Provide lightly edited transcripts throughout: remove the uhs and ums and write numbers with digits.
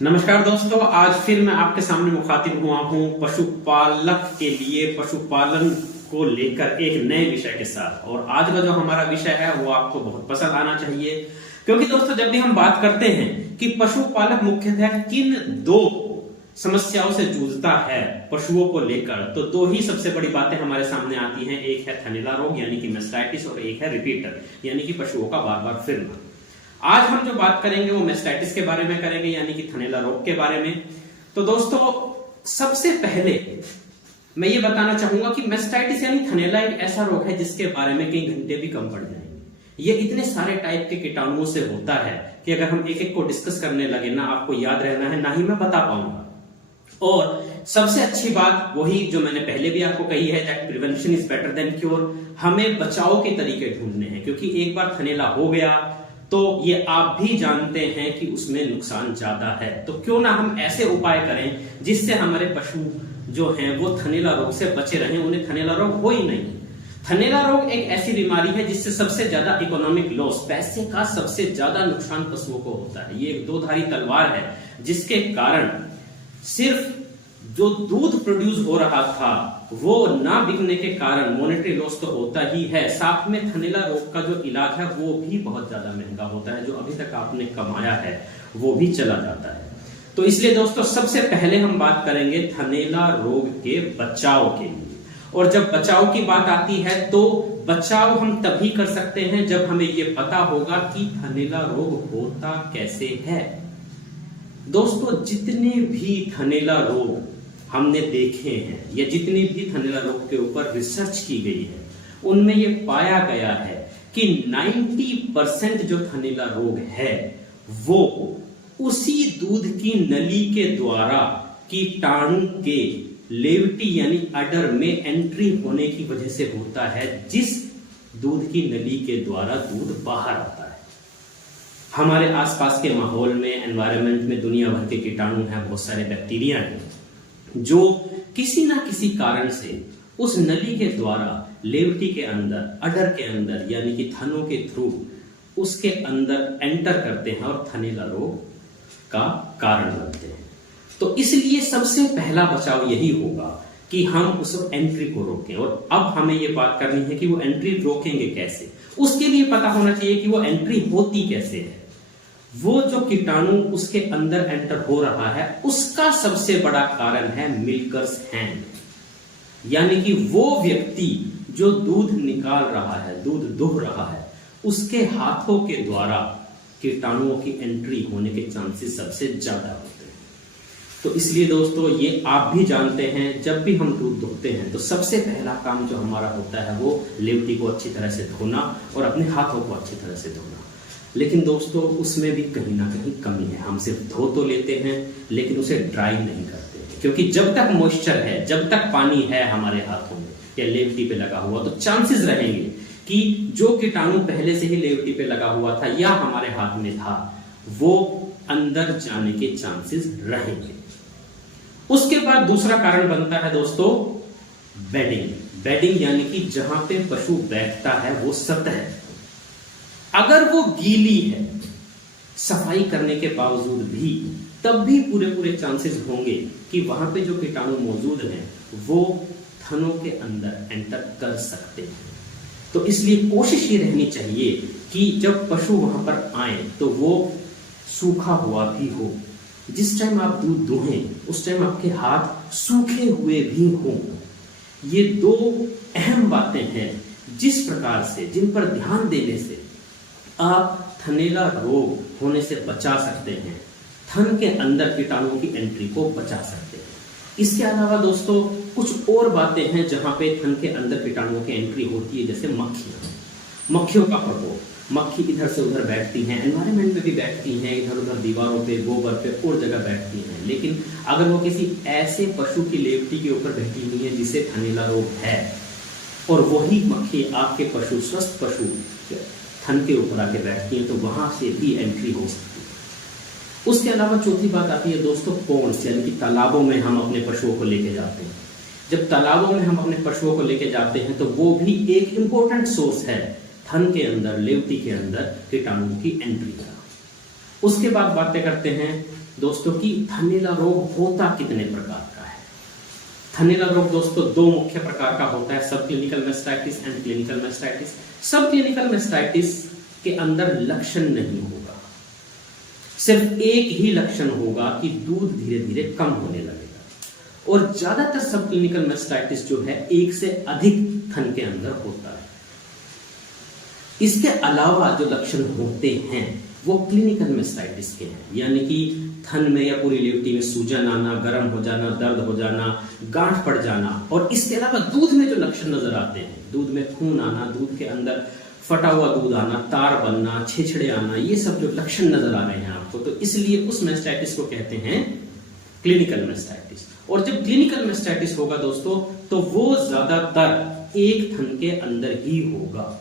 नमस्कार दोस्तों, आज फिर मैं आपके सामने मुखातिब हुआ हूँ पशुपालक के लिए पशुपालन को लेकर एक नए विषय के साथ। और आज का जो हमारा विषय है वो आपको बहुत पसंद आना चाहिए, क्योंकि दोस्तों जब भी हम बात करते हैं कि पशुपालक मुख्यतः किन दो समस्याओं से जूझता है पशुओं को लेकर, तो दो ही सबसे बड़ी बातें हमारे सामने आती हैं। एक है थनैला रोग यानी कि मैस्टाइटिस, और एक है रिपीटर यानी कि पशुओं का बार बार फिरना। आज हम जो बात करेंगे वो मैस्टाइटिस के बारे में करेंगे, यानी कि थनैला रोग के बारे में। तो दोस्तों सबसे पहले मैं ये बताना चाहूंगा कि मैस्टाइटिस यानी थनैला एक ऐसा रोग है जिसके बारे में कई घंटे भी कम पड़ जाएंगे। ये इतने सारे टाइप के कीटाणुओं से होता है कि अगर हम एक एक को डिस्कस करने लगे ना, आपको याद रहना है ना ही मैं बता पाऊंगा। और सबसे अच्छी बात वही जो मैंने पहले भी आपको कही है, that prevention is better than cure. हमें बचाव के तरीके ढूंढने हैं, क्योंकि एक बार थनैला हो गया तो ये आप भी जानते हैं कि उसमें नुकसान ज्यादा है। तो क्यों ना हम ऐसे उपाय करें जिससे हमारे पशु जो हैं वो थनैला रोग से बचे रहें, उन्हें थनैला रोग हो ही नहीं। थनैला रोग एक ऐसी बीमारी है जिससे सबसे ज्यादा इकोनॉमिक लॉस, पैसे का सबसे ज्यादा नुकसान पशुओं को होता है। ये एक दो धारी तलवार है जिसके कारण सिर्फ जो दूध प्रोड्यूस हो रहा था वो ना बिकने के कारण मॉनेटरी लॉस तो होता ही है, साथ में थनैला रोग का जो इलाज है वो भी बहुत ज्यादा महंगा होता है। जो अभी तक आपने कमाया है वो भी चला जाता है। तो इसलिए दोस्तों सबसे पहले हम बात करेंगे थनैला रोग के बचाव के लिए। और जब बचाव की बात आती है तो बचाव हम तभी कर सकते हैं जब हमें ये पता होगा कि थनैला रोग होता कैसे है। दोस्तों जितने भी थनैला रोग हमने देखे हैं या जितनी भी थनैला रोग के ऊपर रिसर्च की गई है, उनमें यह पाया गया है कि 90% जो थनैला रोग है वो उसी दूध की नली के द्वारा कीटाणु के लेविटी यानी अडर में एंट्री होने की वजह से होता है, जिस दूध की नली के द्वारा दूध बाहर आता है। हमारे आसपास के माहौल में, एनवायरनमेंट में दुनिया भर के कीटाणु हैं, बहुत सारे बैक्टीरिया हैं जो किसी ना किसी कारण से उस नली के द्वारा लेवटी के अंदर, अडर के अंदर यानी कि थनों के थ्रू उसके अंदर एंटर करते हैं और थनैला रोग का कारण बनते हैं। तो इसलिए सबसे पहला बचाव यही होगा कि हम उस एंट्री को रोकें। और अब हमें यह बात करनी है कि वो एंट्री रोकेंगे कैसे। उसके लिए पता होना चाहिए कि वो एंट्री होती कैसे है। वो जो कीटाणु उसके अंदर एंटर हो रहा है उसका सबसे बड़ा कारण है मिल्कर्स हैंड, यानी कि वो व्यक्ति जो दूध निकाल रहा है, दूध दुह रहा है, उसके हाथों के द्वारा कीटाणुओं की एंट्री होने के चांसेस सबसे ज्यादा होते हैं। तो इसलिए दोस्तों ये आप भी जानते हैं, जब भी हम दूध दुहते हैं तो सबसे पहला काम जो हमारा होता है वो लेवटी को अच्छी तरह से धोना और अपने हाथों को अच्छी तरह से धोना। लेकिन दोस्तों उसमें भी कहीं ना कहीं कमी है। हम सिर्फ धो तो लेते हैं लेकिन उसे ड्राई नहीं करते, क्योंकि जब तक मॉइस्चर है, जब तक पानी है हमारे हाथों में या लेवटी पे लगा हुआ, तो चांसेस रहेंगे कि जो कीटाणु पहले से ही लेवटी पे लगा हुआ था या हमारे हाथ में था वो अंदर जाने के चांसेस रहेंगे। उसके बाद दूसरा कारण बनता है दोस्तों बेडिंग। बेडिंग यानी कि जहां पे पशु बैठता है वो सतह, अगर वो गीली है सफाई करने के बावजूद भी, तब भी पूरे पूरे चांसेस होंगे कि वहां पे जो कीटाणु मौजूद हैं वो थनों के अंदर एंटर कर सकते हैं। तो इसलिए कोशिश ये रहनी चाहिए कि जब पशु वहां पर आए तो वो सूखा हुआ भी हो। जिस टाइम आप दूध दुहें उस टाइम आपके हाथ सूखे हुए भी हों। ये दो अहम बातें हैं जिस प्रकार से, जिन पर ध्यान देने से आप थनैला रोग होने से बचा सकते हैं, थन के अंदर कीटाणुओं की एंट्री को बचा सकते हैं। इसके अलावा दोस्तों कुछ और बातें हैं जहां पे थन के अंदर कीटाणुओं की एंट्री होती है, जैसे मक्खियों का प्रकोप। मक्खी इधर से उधर बैठती हैं, एनवायरनमेंट में भी बैठती हैं, इधर उधर दीवारों पे, गोबर पे और जगह बैठती हैं। लेकिन अगर वो किसी ऐसे पशु की लेवटी के ऊपर बैठी हुई है जिसे थनैला रोग है और वही मक्खी आपके पशु, स्वस्थ पशु थन के ऊपर आके बैठती हैं, तो वहां से भी एंट्री हो सकती है। उसके अलावा चौथी बात आती है दोस्तों पॉन्ड्स, यानी कि तालाबों में हम अपने पशुओं को लेके जाते हैं। जब तालाबों में हम अपने पशुओं को लेके जाते हैं तो वो भी एक इंपॉर्टेंट सोर्स है थन के अंदर, लेवटी के अंदर कीटाणुओं की एंट्री का। उसके बाद बातें करते हैं दोस्तों कि थनैला रोग होता कितने प्रकार का है। थनैला रोग दोस्तों दो मुख्य प्रकार का होता है, सब clinical mastitis and clinical mastitis. सब क्लिनिकल मैस्टाइटिस के अंदर लक्षण नहीं होगा, सिर्फ एक ही लक्षण होगा कि दूध धीरे धीरे कम होने लगेगा। और ज्यादातर सब क्लिनिकल मैस्टाइटिस जो है एक से अधिक थन के अंदर होता है। इसके अलावा जो लक्षण होते हैं वो क्लिनिकल मैस्टाइटिस के हैं, यानी कि थन में या पूरी लेवटी में सूजन आना, गर्म हो जाना, दर्द हो जाना, गांठ पड़ जाना। और इसके अलावा दूध में जो लक्षण नजर आते हैं, दूध में खून आना, दूध के अंदर फटा हुआ दूध आना, तार बनना, छेछड़े आना, ये सब जो लक्षण नजर आ रहे हैं आपको, तो इसलिए उस मैस्टाइटिस को कहते हैं क्लिनिकल मैस्टाइटिस। और जब क्लिनिकल मैस्टाइटिस होगा दोस्तों तो वो ज्यादातर एक थन के अंदर ही होगा।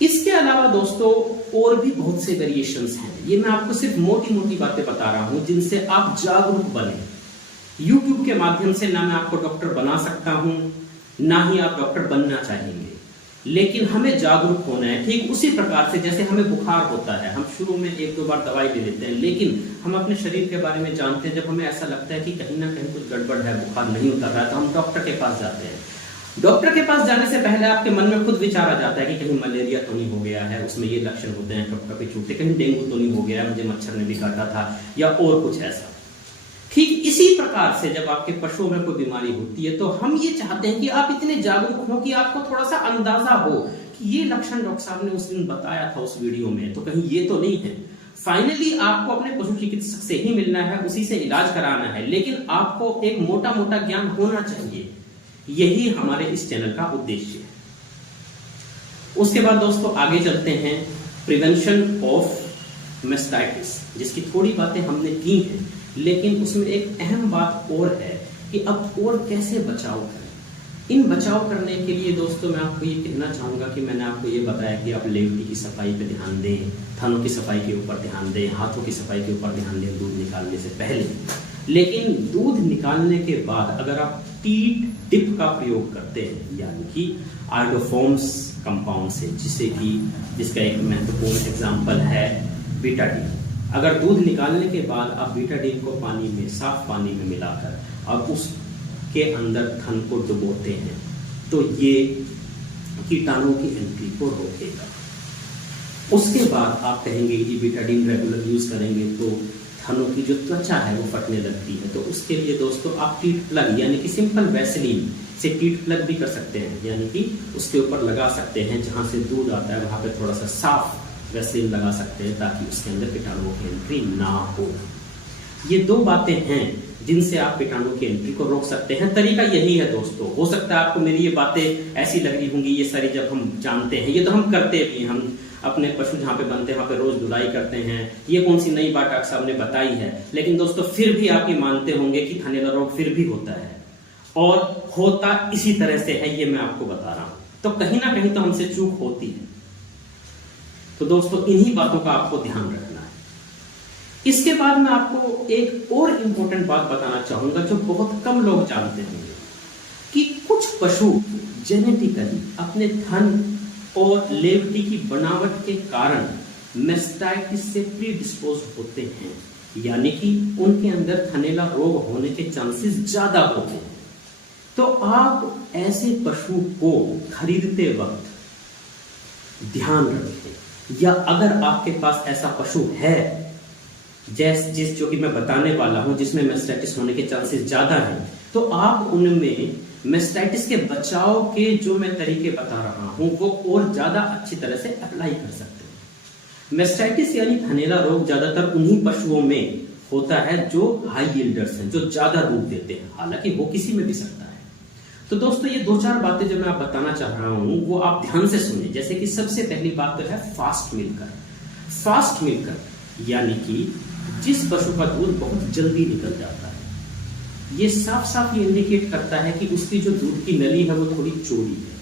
इसके अलावा दोस्तों और भी बहुत से वेरिएशंस हैं, ये मैं आपको सिर्फ मोटी मोटी बातें बता रहा हूं जिनसे आप जागरूक बने। YouTube के माध्यम से ना मैं आपको डॉक्टर बना सकता हूं, ना ही आप डॉक्टर बनना चाहेंगे, लेकिन हमें जागरूक होना है। ठीक उसी प्रकार से जैसे हमें बुखार होता है, हम शुरू में एक दो बार दवाई ले लेते हैं, लेकिन हम अपने शरीर के बारे में जानते हैं। जब हमें ऐसा लगता है कि कहीं ना कहीं कुछ गड़बड़ है, बुखार नहीं उतर रहा है, तो हम डॉक्टर के पास जाते हैं। डॉक्टर के पास जाने से पहले आपके मन में खुद विचार आ जाता है कि कहीं मलेरिया तो नहीं हो गया है, उसमें ये लक्षण होते हैं, कभी छूटे, कहीं डेंगू तो नहीं हो गया, मुझे मच्छर ने भी काटा था, या और कुछ ऐसा। ठीक इसी प्रकार से जब आपके पशुओं में कोई बीमारी होती है तो हम ये चाहते हैं कि आप इतने जागरूक हो कि आपको थोड़ा सा अंदाजा हो कि ये लक्षण डॉक्टर साहब ने उस दिन बताया था उस वीडियो में, तो कहीं ये तो नहीं है। फाइनली आपको अपने पशु चिकित्सक से ही मिलना है, उसी से इलाज कराना है, लेकिन आपको एक मोटा मोटा ज्ञान होना चाहिए। यही हमारे इस चैनल का उद्देश्य है। उसके बाद दोस्तों आगे चलते हैं प्रिवेंशन ऑफ मैस्टाइटिस, जिसकी थोड़ी बातें हमने की हैं, लेकिन उसमें एक अहम बात और है कि अब और कैसे बचाव करें। इन बचाव करने के लिए दोस्तों मैं आपको ये कहना चाहूंगा कि मैंने आपको ये बताया कि आप लेवटी की सफाई पे ध्यान दें, थनों की सफाई के ऊपर ध्यान दें, हाथों की सफाई के ऊपर ध्यान दें दूध निकालने से पहले। लेकिन दूध निकालने के बाद अगर आप टीट डिप का प्रयोग करते हैं, यानी कि आयोडोफॉर्म्स कंपाउंड से, जिसका एक महत्वपूर्ण एग्जाम्पल है बीटाडीन। अगर दूध निकालने के बाद आप बीटाडीन को पानी में, साफ पानी में मिलाकर और उसके अंदर थन को डुबोते हैं तो ये कीटाणुओं की एंट्री को रोकेगा। उसके बाद आप कहेंगे कि बीटाडीन रेगुलर यूज करेंगे तो थनों की जो त्वचा है वो फटने लगती है, तो उसके लिए दोस्तों आप टीट प्लग यानी कि सिंपल वैसलीन से टीट प्लग भी कर सकते हैं, यानी कि उसके ऊपर लगा सकते हैं, जहां से दूध आता है वहां पे थोड़ा सा साफ वैसलीन लगा सकते हैं ताकि उसके अंदर कीटाणुओं की एंट्री ना हो। ये दो बातें हैं जिनसे आप कीटाणुओं की एंट्री को रोक सकते हैं। तरीका यही है दोस्तों। हो सकता है आपको मेरी ये बातें ऐसी लग रही होंगी, ये सारी जब हम जानते हैं, ये तो हम करते भी हैं, हम अपने पशु जहाँ पे बनते हैं वहाँ पे रोज धुलाई करते हैं, ये कौन सी नई बात डॉक्टर साहब ने बताई है। लेकिन दोस्तों फिर भी आप ये मानते होंगे कि थनैला रोग फिर भी होता है, और होता इसी तरह से है, ये मैं आपको बता रहा हूं। तो कहीं ना कहीं तो हमसे चूक होती है। तो दोस्तों इन्हीं बातों का आपको ध्यान रखना है। इसके बाद मैं आपको एक और इंपॉर्टेंट बात बताना चाहूंगा जो बहुत कम लोग जानते होंगे कि कुछ पशु जेनेटिकली अपने थन और लेवटी की बनावट के कारण मैस्टाइटिस से प्रीडिस्पोज होते हैं, यानी कि उनके अंदर थनैला रोग होने के चांसेस ज्यादा होते हैं। तो आप ऐसे पशु को खरीदते वक्त ध्यान रखें, या अगर आपके पास ऐसा पशु है जिस जो कि मैं बताने वाला हूं जिसमें मैस्टाइटिस होने के चांसेस ज्यादा हैं, तो आप उनमें मैस्टाइटिस के बचाव के जो मैं तरीके बता रहा हूं वो और ज्यादा अच्छी तरह से अप्लाई कर सकते हैं। मैस्टाइटिस यानी थनैला रोग ज्यादातर उन्हीं पशुओं में होता है जो हाई यील्डर्स हैं, जो ज्यादा दूध देते हैं, हालांकि वो किसी में भी सकता है। तो दोस्तों ये दो चार बातें जो मैं आप बताना चाह रहा हूं वो आप ध्यान से सुने। जैसे कि सबसे पहली बात तो है फास्ट मिल्कर। फास्ट मिल्कर यानी कि जिस पशु का दूध बहुत जल्दी निकल जाता है, ये साफ साफ ये इंडिकेट करता है कि उसकी जो दूध की नली है वो थोड़ी चौड़ी है,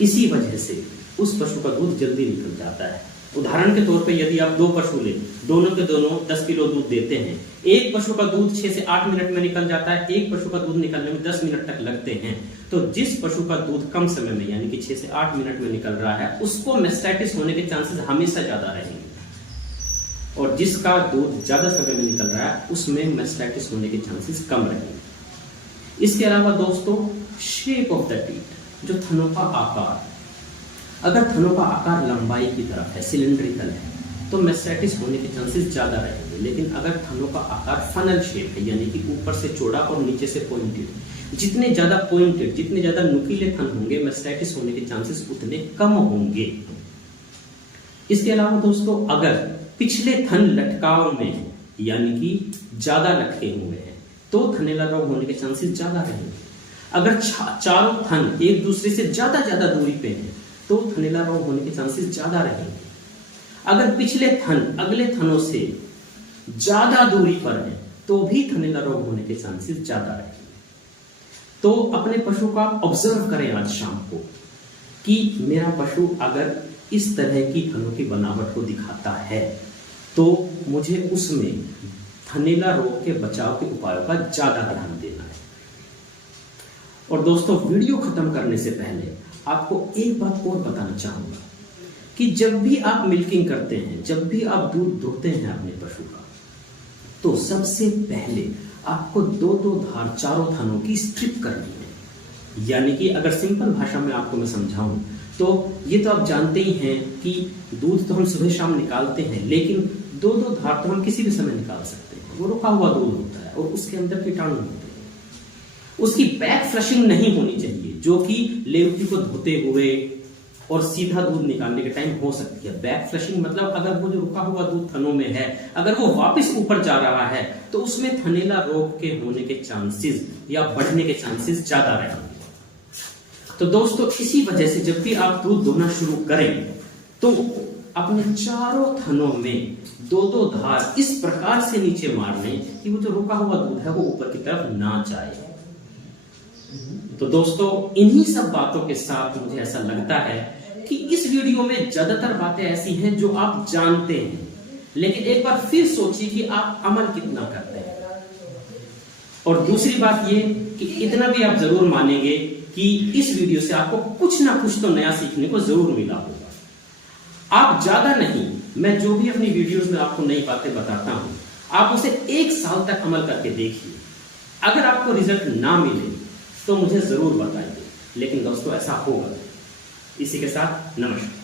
इसी वजह से उस पशु का दूध जल्दी निकल जाता है। उदाहरण के तौर पे यदि आप दो पशु ले, दोनों के दोनों 10 किलो दूध देते हैं, एक पशु का दूध 6 से 8 मिनट में निकल जाता है, एक पशु का दूध निकलने में 10 मिनट तक लगते हैं, तो जिस पशु का दूध कम समय में यानी कि 6 से 8 मिनट में निकल रहा है उसको मैस्टाइटिस होने के चांसेस हमेशा ज्यादा रहेंगे। और जिसका दूध ज्यादा समय में निकल रहा है उसमें मैस्टाइटिस होने के चांसेस कम रहेंगे। इसके अलावा दोस्तों, शेप ऑफ द टीथ, जो थनों का आकार, अगर थनों का आकार लंबाई की तरफ है, सिलिंड्रिकल है, तो मैस्टाइटिस होने के चांसेस ज्यादा रहेंगे। लेकिन अगर थनों का आकार फनल शेप है, यानी कि ऊपर से चौड़ा और नीचे से पॉइंटेड, जितने ज्यादा पॉइंटेड, जितने ज्यादा नुकीले थन होंगे, मैस्टाइटिस होने के चांसेस उतने कम होंगे। इसके अलावा दोस्तों, अगर पिछले थन लटकाव में यानी कि ज्यादा लटके हुए हैं तो थनैला रोग होने के चांसेस ज्यादा रहेंगे। अगर चारों थन एक दूसरे से ज्यादा दूरी पे हैं तो थनैला रोग होने के चांसेस ज्यादा रहेंगे। अगर पिछले थन अगले थनों से ज्यादा दूरी पर है तो भी थनैला रोग होने के चांसेस ज्यादा रहेंगे। तो अपने पशु का ऑब्जर्व करें आज शाम को कि मेरा पशु अगर इस तरह की थनों की बनावट को दिखाता है तो मुझे उसमें थनैला रोग के बचाव के उपायों का ज्यादा ध्यान देना है। और दोस्तों, वीडियो खत्म करने से पहले आपको एक बात और बताना चाहूंगा कि जब भी आप मिल्किंग करते हैं, जब भी आप दूध दोहते हैं अपने पशु का, तो सबसे पहले आपको दो धार चारों थनों की स्ट्रिप करनी है। यानी कि अगर सिंपल भाषा में आपको मैं समझाऊं तो ये तो आप जानते ही हैं कि दूध तो हम सुबह शाम निकालते हैं, लेकिन दो धार तो हम किसी भी समय निकाल सकते हैं। वो रुका हुआ दूध होता है और उसके अंदर कीटाणु होते हैं। उसकी बैक फ्लशिंग नहीं होनी चाहिए, जो कि लेवटी को धोते हुए और सीधा दूध निकालने के टाइम हो सकती है। बैक फ्लशिंग मतलब अगर वो जो रुका हुआ दूध थनों में है, अगर वो वापस ऊपर जा रहा है तो उसमें थनैला रोग के होने के चांसेस या बढ़ने के चांसेस ज्यादा रहेंगे। तो दोस्तों, इसी वजह से जब भी आप दूध दोहना शुरू करें तो अपने चारों थनों में दो धार इस प्रकार से नीचे मारने कि वो जो रुका हुआ दूध है वो ऊपर की तरफ ना जाए। तो दोस्तों, इन्हीं सब बातों के साथ मुझे ऐसा लगता है कि इस वीडियो में ज्यादातर बातें ऐसी हैं जो आप जानते हैं, लेकिन एक बार फिर सोचिए कि आप अमल कितना करते हैं। और दूसरी बात ये कि इतना भी आप जरूर मानेंगे कि इस वीडियो से आपको कुछ ना कुछ तो नया सीखने को जरूर मिला होगा। आप ज्यादा नहीं, मैं जो भी अपनी वीडियोस में आपको नई बातें बताता हूं, आप उसे 1 साल तक अमल करके देखिए। अगर आपको रिजल्ट ना मिले तो मुझे जरूर बताइए, लेकिन दोस्तों ऐसा होगा। इसी के साथ नमस्कार।